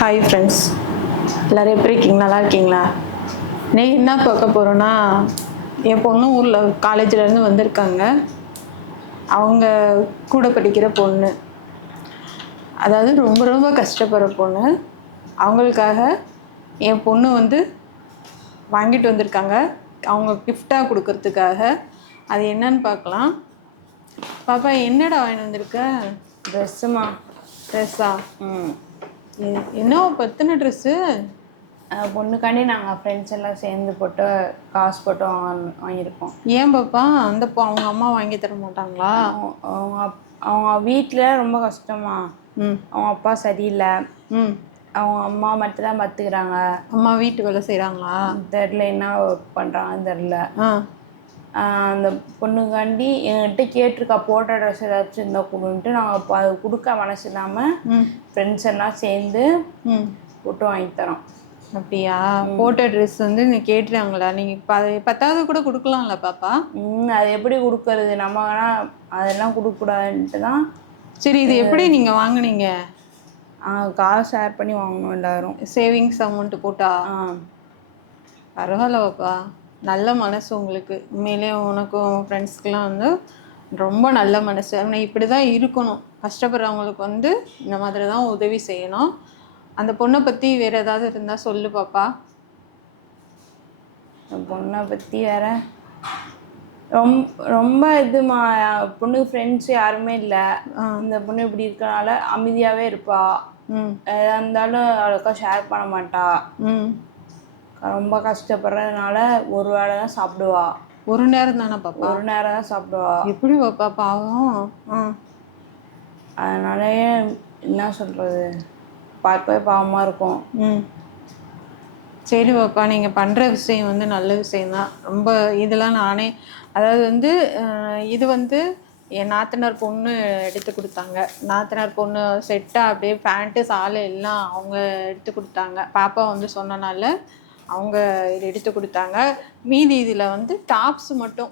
Hi friends, எல்லோரும் எப்படி இருக்கீங்க? நல்லா இருக்கீங்களா? இன்னைக்கு என்ன பார்க்க போகிறோன்னா, என் பொண்ணு ஊரில் காலேஜிலேருந்து வந்திருக்காங்க. அவங்க கூட படிக்கிற பொண்ணு, அதாவது ரொம்ப ரொம்ப கஷ்டப்படுற பொண்ணு. அவங்களுக்காக என் பொண்ணு வந்து வாங்கிட்டு வந்திருக்காங்க, அவங்க கிஃப்டாக கொடுக்கறதுக்காக. அது என்னன்னு பார்க்கலாம். பாப்பா, என்னடா வாங்கிட்டு வந்திருக்க? ட்ரெஸ்ஸுமா. ட்ரெஸ்ஸா? என்ன பத்தின ட்ரெஸ்ஸு? பொண்ணுக்காண்டி நாங்கள் ஃப்ரெண்ட்ஸ் எல்லாம் சேர்ந்து போட்டு காசு போட்டு வாங்கியிருக்கோம். ஏன் பாப்பா, அவங்க அம்மா வாங்கி தர மாட்டாங்களா? அவங்க வீட்டில் ரொம்ப கஷ்டமா. அவங்க அப்பா சரியில்லை. அவங்க அம்மா மட்டும் தான் பார்த்துக்கிறாங்க. அம்மா வீட்டு வேலை செய்கிறாங்களா? தெரில, என்ன ஒர்க் பண்ணுறாங்கன்னு தெரில. அந்த பொண்ணுக்காண்டி என்கிட்ட கேட்டிருக்கா, போட்ட ட்ரெஸ் ஏதாச்சும் இருந்தால் கொடுன்ட்டு. நாங்கள் அது கொடுக்க மனசு இல்லாமல் ஃப்ரெண்ட்ஸ் எல்லாம் சேர்ந்து போட்டு வாங்கி தரோம். அப்படியா? போட்ட ட்ரெஸ் வந்து நீங்கள் கேட்டுறாங்களா? நீங்கள் 10வது கூட கொடுக்கலாம்ல பாப்பா? அது எப்படி கொடுக்கறது? நம்ம வேணால் அதெல்லாம் கொடுக்கக்கூடாதுன்ட்டு தான். சரி, இது எப்படி நீங்கள் வாங்கினீங்க? காசு ஷேர் பண்ணி வாங்கணும் எல்லாரும். சேவிங்ஸ் அமௌண்ட்டு போட்டா? பரவாயில்ல பாப்பா, நல்ல மனசு உங்களுக்கு. உண்மையிலே உனக்கும் ஃப்ரெண்ட்ஸ்க்கெலாம் வந்து ரொம்ப நல்ல மனசு. ஆனால் இப்படி தான் இருக்கணும். கஷ்டப்படுறவங்களுக்கு வந்து இந்த மாதிரி தான் உதவி செய்யணும். அந்த பொண்ணை பற்றி வேறு ஏதாவது இருந்தால் சொல்லு பாப்பா. அந்த பொண்ணை பற்றி வேறு ரொம்ப இதுமா, பொண்ணுக்கு ஃப்ரெண்ட்ஸ் யாருமே இல்லை. இந்த பொண்ணு இப்படி இருக்கனால அமைதியாகவே இருப்பா. எதாக இருந்தாலும் அவளுக்கா ஷேர் பண்ண மாட்டா. ரொம்ப கஷ்டப்படுறதுனால ஒரு வேளை தான் சாப்பிடுவா. ஒரு நேரம் தானே பாப்பா? ஒரு நேரம் தான் சாப்பிடுவா. எப்படி பாப்பா பாவம்? அதனாலயே என்ன சொல்கிறது, பார்க்கவே பாவமாக இருக்கும். சரி பாப்பா, நீங்கள் பண்ணுற விஷயம் வந்து நல்ல விஷயந்தான். ரொம்ப இதெல்லாம் நானே, அதாவது வந்து இது வந்து என் நாத்தனார் பொண்ணு எடுத்து கொடுத்தாங்க. நாத்தனார் பொண்ணு செட்டாக அப்படியே பேண்ட்டு சாலை எல்லாம் அவங்க எடுத்து கொடுத்தாங்க. பாப்பா வந்து சொன்னனால அவங்க இது எடுத்து கொடுத்தாங்க. மீதி இதில் வந்து டாப்ஸு மட்டும்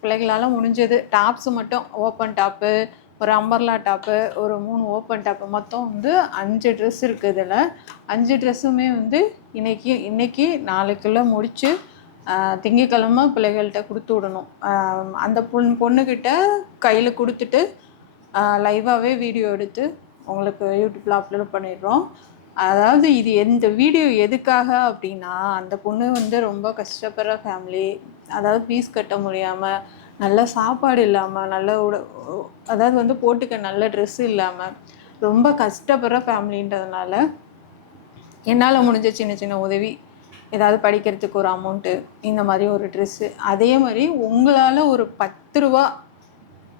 பிள்ளைகளால் முடிஞ்சது. டாப்ஸு மட்டும் ஓப்பன் டாப்பு, ஒரு அம்பர்லா டாப்பு, ஒரு 3 ஓப்பன் டாப்பு, மொத்தம் வந்து 5 ட்ரெஸ் இருக்குது. இதில் 5 ட்ரெஸ்ஸுமே வந்து இன்றைக்கி நாளைக்குள்ளே முடித்து திங்கக்கிழமை பிள்ளைகள்கிட்ட கொடுத்து விடணும். அந்த பொண்ணுக்கிட்ட கையில் கொடுத்துட்டு லைவாகவே வீடியோ எடுத்து உங்களுக்கு யூடியூப்பில் அப்லோட் பண்ணிடுறோம். அதாவது இது இந்த வீடியோ எதுக்காக அப்படின்னா, அந்த பொண்ணு வந்து ரொம்ப கஷ்டப்படுற ஃபேமிலி. அதாவது ஃபீஸ் கட்ட முடியாமல், நல்ல சாப்பாடு இல்லாமல், நல்ல அதாவது வந்து போட்டுக்க நல்ல ட்ரெஸ்ஸு இல்லாமல் ரொம்ப கஷ்டப்படுற ஃபேமிலின்றதுனால என்னால் முடிஞ்ச சின்ன சின்ன உதவி, ஏதாவது படிக்கிறதுக்கு ஒரு அமௌண்ட்டு, இந்த மாதிரி ஒரு ட்ரெஸ்ஸு. அதே மாதிரி உங்களால் ஒரு 10 ரூபா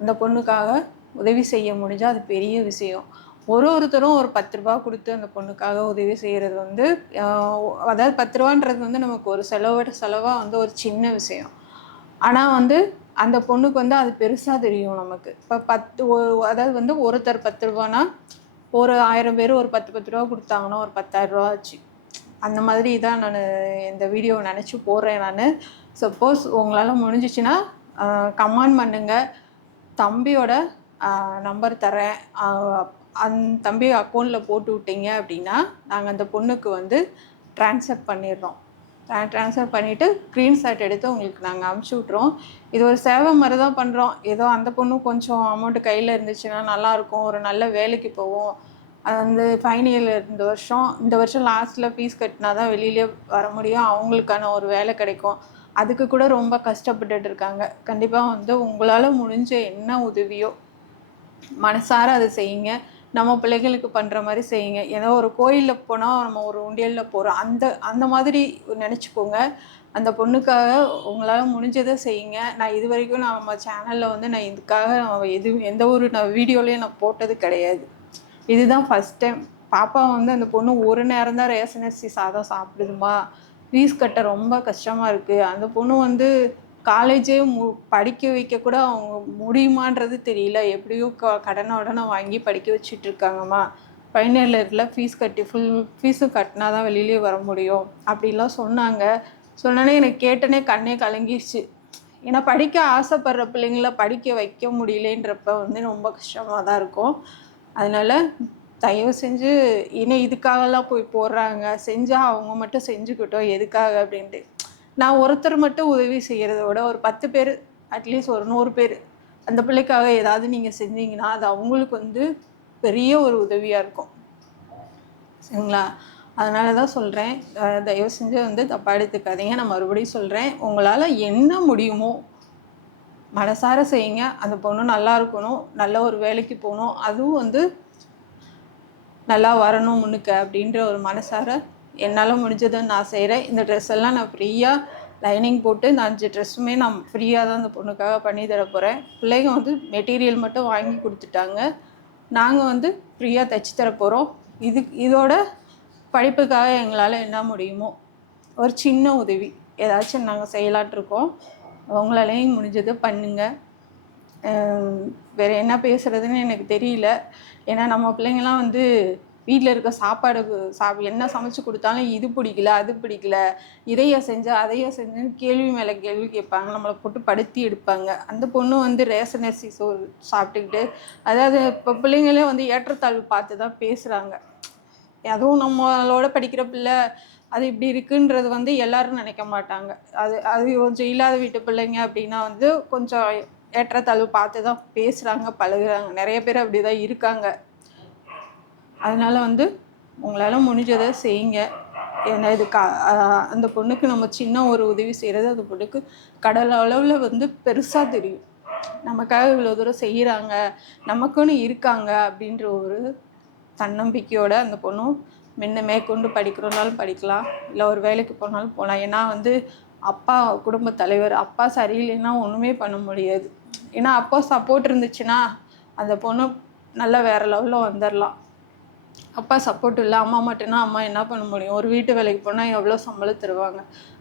அந்த பொண்ணுக்காக உதவி செய்ய முடிஞ்சால் அது பெரிய விஷயம். ஒருத்தரும் ஒரு 10 ரூபா கொடுத்து அந்த பொண்ணுக்காக உதவி செய்கிறது வந்து, அதாவது 10 ரூபான்றது வந்து நமக்கு ஒரு செலவாக வந்து ஒரு சின்ன விஷயம். ஆனால் வந்து அந்த பொண்ணுக்கு வந்து அது பெருசாக தெரியும் நமக்கு. இப்போ அதாவது வந்து ஒருத்தர் 10 ரூபானா ஒரு 1000 பேர் ஒரு 10 ரூபா கொடுத்தாங்கன்னா ஒரு 10,000 ரூபா ஆச்சு. அந்த மாதிரி தான் நான் இந்த வீடியோவை நினச்சி போடுறேன். நான் சப்போஸ் உங்களால் முடிஞ்சிச்சுன்னா கமெண்ட் பண்ணுங்கள். தம்பியோட நம்பர் தரேன். தம்பி அக்கௌண்ட்டில் போட்டு விட்டீங்க அப்படின்னா நாங்கள் அந்த பொண்ணுக்கு வந்து ட்ரான்ஸ்ஃபர் பண்ணிடுறோம். ட்ரான்ஸ்ஃபர் பண்ணிவிட்டு ஸ்க்ரீன்ஷாட் எடுத்து உங்களுக்கு நாங்கள் அமுச்சு விட்றோம். இது ஒரு சேவை மாதிரி தான் பண்ணுறோம். ஏதோ அந்த பொண்ணு கொஞ்சம் அமௌண்ட்டு கையில் இருந்துச்சுன்னா நல்லாயிருக்கும், ஒரு நல்ல வேலைக்கு போவோம். அது வந்து ஃபைனல் இந்த வருஷம் லாஸ்ட்டில் ஃபீஸ் கட்டினா தான் வெளியிலே வர முடியும், அவங்களுக்கான ஒரு வேலை கிடைக்கும். அதுக்கு கூட ரொம்ப கஷ்டப்பட்டுட்டு இருக்காங்க. கண்டிப்பாக வந்து உங்களால் முடிஞ்ச என்ன உதவியோ மனசார அதை செய்யுங்க. நம்ம பிள்ளைகளுக்கு பண்ணுற மாதிரி செய்யுங்க. ஏதோ ஒரு கோயிலில் போனால் நம்ம ஒரு உண்டியலில் போகிறோம், அந்த மாதிரி நினச்சிக்கோங்க. அந்த பொண்ணுக்காக உங்களால் முடிஞ்சதை செய்யுங்க. நான் இது வரைக்கும் நம்ம சேனலில் வந்து நான் இதுக்காக எந்த ஒரு வீடியோலையும் நான் போட்டது கிடையாது. இதுதான் ஃபஸ்ட் டைம். பாப்பா வந்து அந்த பொண்ணு ஒரு நேரம் தான் ரேஷன் அரிசி சாதம் சாப்பிடுதுமா, ஃபீஸ் கட்ட ரொம்ப கஷ்டமாக இருக்குது. அந்த பொண்ணு வந்து காலேஜே படிக்க வைக்க கூட அவங்க முடியுமான்றது தெரியல. எப்படியோ கடனை வாங்கி படிக்க வச்சிட்ருக்காங்கம்மா. ஃபைனல் இயரில் ஃபீஸ் கட்டி ஃபுல் ஃபீஸும் கட்டினா தான் வெளியிலே வர முடியும் அப்படிலாம் சொன்னாங்க. சொன்னோன்னே எனக்கு கேட்டனே கண்ணே கலங்கிடுச்சு. ஏன்னா படிக்க ஆசைப்படுற பிள்ளைங்கள படிக்க வைக்க முடியலன்றப்ப வந்து ரொம்ப கஷ்டமாக தான் இருக்கும். அதனால் தயவு செஞ்சு இன்னும் இதுக்காகலாம் போய் போடுறாங்க, செஞ்சால் அவங்க மட்டும் செஞ்சுக்கிட்டோம் எதுக்காக அப்படின்ட்டு. நான் ஒருத்தர் மட்டும் உதவி செய்கிறத விட ஒரு 10 பேர், அட்லீஸ்ட் ஒரு 100 பேர் அந்த பிள்ளைக்காக ஏதாவது நீங்கள் செஞ்சீங்கன்னா அது அவங்களுக்கு வந்து பெரிய ஒரு உதவியாக இருக்கும். சரிங்களா? அதனால தான் சொல்கிறேன், தயவு செஞ்சு வந்து தப்பாக எடுத்துக்காதீங்க. நான் மறுபடியும் சொல்கிறேன், உங்களால் என்ன முடியுமோ மனசார செய்யுங்க. அந்த பொண்ணு நல்லா இருக்கணும், நல்ல ஒரு வேலைக்கு போகணும், அதுவும் வந்து நல்லா வரணும் முன்னுக்கு அப்படின்ற ஒரு மனசார என்னால் முடிஞ்சதை நான் செய்கிறேன். இந்த ட்ரெஸ் எல்லாம் நான் ஃப்ரீயாக லைனிங் போட்டு இந்த 5 ட்ரெஸ்ஸுமே நான் ஃப்ரீயாக தான் அந்த பொண்ணுக்காக பண்ணி தர போகிறேன். பிள்ளைங்க வந்து மெட்டீரியல் மட்டும் வாங்கி கொடுத்துட்டாங்க. நாங்கள் வந்து ஃப்ரீயாக தைச்சி தர போகிறோம். இதோட படிப்புக்காக எங்களால் என்ன முடியுமோ ஒரு சின்ன உதவி ஏதாச்சும் நாங்கள் செய்யலான்ட்டு இருக்கோம். உங்களாலேயும் முடிஞ்சதை பண்ணுங்கள். வேறு என்ன பேசுகிறதுன்னு எனக்கு தெரியல. ஏன்னா நம்ம பிள்ளைங்கள்லாம் வந்து வீட்டில் இருக்க சாப்பாடு என்ன சமைச்சு கொடுத்தாலும் இது பிடிக்கல, அது பிடிக்கல, இதைய செஞ்சு அதைய செஞ்சுன்னு கேள்வி மேலே கேள்வி கேட்பாங்க, நம்மளை போட்டு படுத்தி எடுப்பாங்க. அந்த பொண்ணு வந்து ரேஷன் அரிசி சோறு சாப்பிட்டுக்கிட்டு, அதாவது இப்போ பிள்ளைங்களே வந்து ஏற்றத்தாழ்வு பார்த்து தான் பேசுகிறாங்க. அதுவும் நம்மளோட படிக்கிற பிள்ளை அது இப்படி இருக்குன்றது வந்து எல்லாரும் நினைக்க மாட்டாங்க. அது கொஞ்சம் இல்லாத வீட்டு பிள்ளைங்க அப்படின்னா வந்து கொஞ்சம் ஏற்றத்தாழ்வு பார்த்து தான் பேசுகிறாங்க, பழகுறாங்க. நிறைய பேர் அப்படி தான் இருக்காங்க. அதனால் வந்து உங்களால் முடிஞ்சதை செய்யுங்க. ஏன்னா இது அந்த பொண்ணுக்கு நம்ம சின்ன ஒரு உதவி செய்கிறது அந்த பொண்ணுக்கு கடல் அளவில் வந்து பெருசாக தெரியும். நமக்காக இவ்வளோ தூரம் செய்கிறாங்க, நமக்குன்னு இருக்காங்க அப்படின்ற ஒரு தன்னம்பிக்கையோடு அந்த பொண்ணும் மேற்கொண்டு படிக்கிறோனாலும் படிக்கலாம், இல்லை ஒரு வேலைக்கு போனாலும் போகலாம். ஏன்னா வந்து அப்பா குடும்ப தலைவர், அப்பா சரியில்லைன்னா ஒன்றுமே பண்ண முடியாது. ஏன்னா அப்பா சப்போர்ட் இருந்துச்சுன்னா அந்த பொண்ணு நல்லா வேறு லெவலில் வந்துடலாம். அப்பா சப்போர்ட் இல்லை, அம்மா மட்டும்னா அம்மா என்ன பண்ண முடியும்? ஒரு வீட்டு வேலைக்கு போனால் எவ்வளோ சம்பளம் தருவாங்க?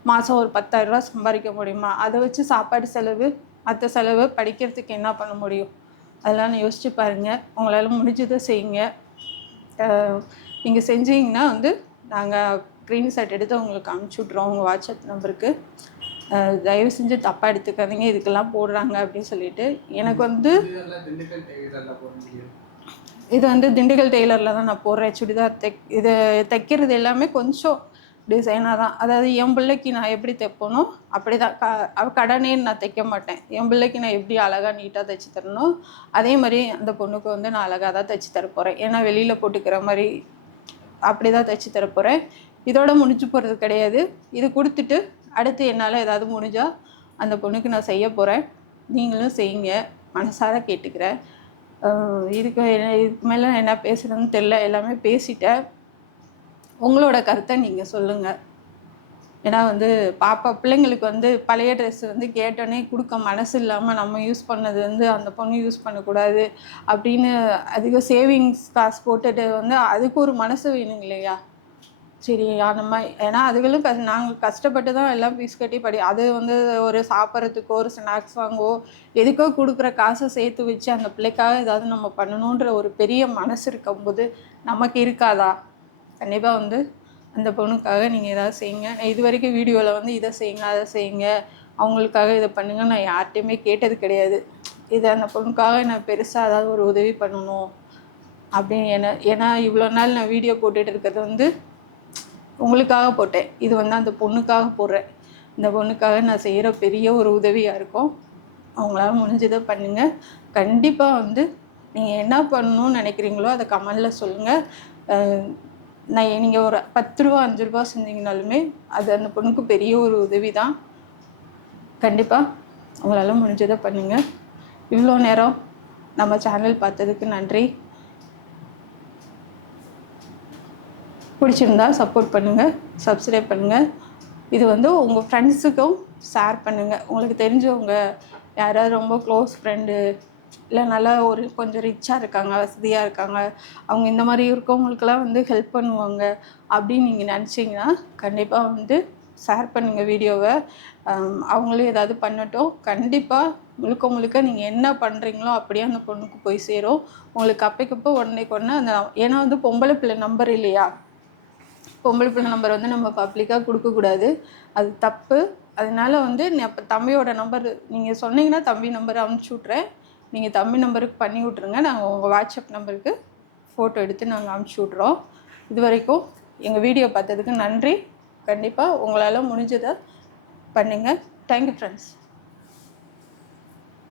மாதம் ஒரு 10,000 ரூபா சம்பாதிக்க முடியுமா? அதை வச்சு சாப்பாடு செலவு, மற்ற செலவு, படிக்கிறதுக்கு என்ன பண்ண முடியும்? அதெல்லாம் யோசிச்சு பாருங்கள். உங்களால் முடிஞ்சதை செய்யுங்க. நீங்கள் செஞ்சீங்கன்னா வந்து நாங்கள் ஸ்க்ரீன்ஷாட் எடுத்து உங்களுக்கு அனுப்பிச்சி விட்றோம் உங்கள் வாட்ஸ்அப் நம்பருக்கு. தயவு செஞ்சு தப்பாக எடுத்துக்காதீங்க, இதுக்கெல்லாம் போடுறாங்க அப்படின்னு சொல்லிட்டு. எனக்கு வந்து இது வந்து திண்டுக்கல் டெய்லரில் தான் நான் போடுறேன். சுடிதார் இது தைக்கிறது எல்லாமே கொஞ்சம் டிசைனாக தான். அதாவது என் பிள்ளைக்கு நான் எப்படி தைப்பனோ அப்படி தான். கடனே நான் தைக்க மாட்டேன். என் பிள்ளைக்கு நான் எப்படி அழகாக நீட்டாக தைச்சி தரணும் அதே மாதிரி அந்த பொண்ணுக்கு வந்து நான் அழகாக தான் தைச்சி தரப்போகிறேன். ஏன்னா வெளியில் போட்டுக்கிற மாதிரி அப்படி தான் தைச்சி தரப்போகிறேன். இதோட முடிஞ்சு போகிறது கிடையாது. இது கொடுத்துட்டு அடுத்து என்னால் ஏதாவது முடிஞ்சால் அந்த பொண்ணுக்கு நான் செய்ய போகிறேன். நீங்களும் செய்யுங்க, மனசார கேட்டுக்கிறேன். இதுக்கு மேலே என்ன பேசுகிறதுன்னு தெரில, எல்லாமே பேசிட்டேன். உங்களோட கருத்தை நீங்கள் சொல்லுங்கள். ஏன்னா வந்து பிள்ளைங்களுக்கு வந்து பழைய ட்ரெஸ் வந்து கேட்டோன்னே கொடுக்க மனசு இல்லாமல் நம்ம யூஸ் பண்ணது வந்து அந்த பொண்ணு யூஸ் பண்ணக்கூடாது அப்படின்னு அதிக சேவிங்ஸ் காசு போட்டுட்டு வந்து அதுக்கு ஒரு மனசு வேணும் இல்லையா? சரி அந்த மாதிரி. ஏன்னா அதுகளும் நாங்கள் கஷ்டப்பட்டு தான் எல்லாம் ஃபீஸ் கட்டி அது வந்து ஒரு சாப்பிட்றதுக்கோ ஒரு ஸ்நாக்ஸ் வாங்கவோ எதுக்கோ கொடுக்குற காசை சேர்த்து வச்சு அந்த பிள்ளைக்காக ஏதாவது நம்ம பண்ணணுன்ற ஒரு பெரிய மனசு இருக்கும்போது நமக்கு இருக்காதா? கண்டிப்பாக வந்து அந்த பொண்ணுக்காக நீங்கள் ஏதாவது செய்யுங்க. நான் இது வரைக்கும் வீடியோவில் வந்து இதை செய்யுங்க, அதை செய்யுங்க, அவங்களுக்காக இதை பண்ணுங்க நான் யார்கிட்டையுமே கேட்டது கிடையாது. இதை அந்த பொண்ணுக்காக நான் பெருசாக ஏதாவது ஒரு உதவி பண்ணணும் அப்படின்னு ஏன்னா இவ்வளோ நாள் நான் வீடியோ போட்டுட்டு இருக்கிறது வந்து உங்களுக்காக போட்டேன். இது வந்து அந்த பொண்ணுக்காக போடுறேன். இந்த பொண்ணுக்காக நான் செய்கிற பெரிய ஒரு உதவியாக இருக்கும். அவங்களால முடிஞ்சதை பண்ணுங்கள். கண்டிப்பாக வந்து நீங்கள் என்ன பண்ணணும்னு நினைக்கிறீங்களோ அதை கமெண்டில் சொல்லுங்கள். நீங்கள் ஒரு 10 ரூபா 5 ரூபா செஞ்சீங்கனாலுமே அது அந்த பொண்ணுக்கு பெரிய ஒரு உதவி தான். கண்டிப்பாக உங்களால் முடிஞ்சதை பண்ணுங்கள். இவ்வளோ நேரம் நம்ம சேனல் பார்த்ததுக்கு நன்றி. பிடிச்சிருந்தா சப்போர்ட் பண்ணுங்கள், சப்ஸ்கிரைப் பண்ணுங்கள். இது வந்து உங்கள் ஃப்ரெண்ட்ஸுக்கும் ஷேர் பண்ணுங்கள். உங்களுக்கு தெரிஞ்சவங்க யாராவது ரொம்ப க்ளோஸ் ஃப்ரெண்டு இல்லை நல்லா ஒரு கொஞ்சம் ரிச்சாக இருக்காங்க, வசதியாக இருக்காங்க, அவங்க இந்த மாதிரி இருக்கவங்களுக்கெல்லாம் வந்து ஹெல்ப் பண்ணுவாங்க அப்படின்னு நீங்கள் நினச்சிங்கன்னா கண்டிப்பாக வந்து ஷேர் பண்ணுங்கள் வீடியோவை. அவங்களும் ஏதாவது பண்ணட்டும். கண்டிப்பாக முழுக்க நீங்கள் என்ன பண்ணுறீங்களோ அப்படியே அந்த பொண்ணுக்கு போய் சேரும். உங்களுக்கு அப்பைக்கப்போ உடனேக்கு உடனே அந்த ஏன்னா வந்து பொம்பளை பிள்ளை நம்பர் இல்லையா? பொம்பளை பிள்ளை நம்பர் வந்து நம்ம பப்ளிக்காக கொடுக்கக்கூடாது, அது தப்பு. அதனால வந்து இப்போ தம்பியோட நம்பர் நீங்கள் சொன்னீங்கன்னா தம்பி நம்பர் அனுப்பிச்சி விட்றேன். நீங்கள் தம்பி நம்பருக்கு பண்ணி விட்ருங்க. நாங்கள் உங்கள் வாட்ஸ்அப் நம்பருக்கு ஃபோட்டோ எடுத்து நாங்கள் அனுப்பிச்சி விட்றோம். இது வரைக்கும் எங்கள் வீடியோ பார்த்ததுக்கு நன்றி. கண்டிப்பாக உங்களால் முடிஞ்சதை பண்ணுங்கள். Thank you friends.